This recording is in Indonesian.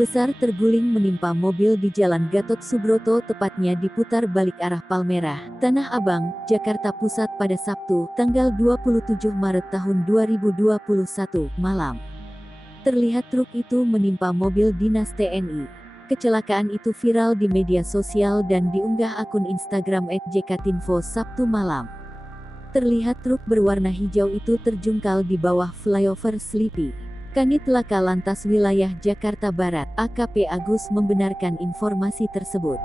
besar terguling menimpa mobil di Jalan Gatot Subroto, tepatnya di putar balik arah Palmerah, Tanah Abang, Jakarta Pusat pada Sabtu, tanggal 27 Maret tahun 2021, malam. Terlihat truk itu menimpa mobil dinas TNI. Kecelakaan itu viral di media sosial dan diunggah akun Instagram @jkatinfo Sabtu malam. Terlihat truk berwarna hijau itu terjungkal di bawah flyover Sleepy. Kanit Laka Lantas Wilayah Jakarta Barat, AKP Agus membenarkan informasi tersebut.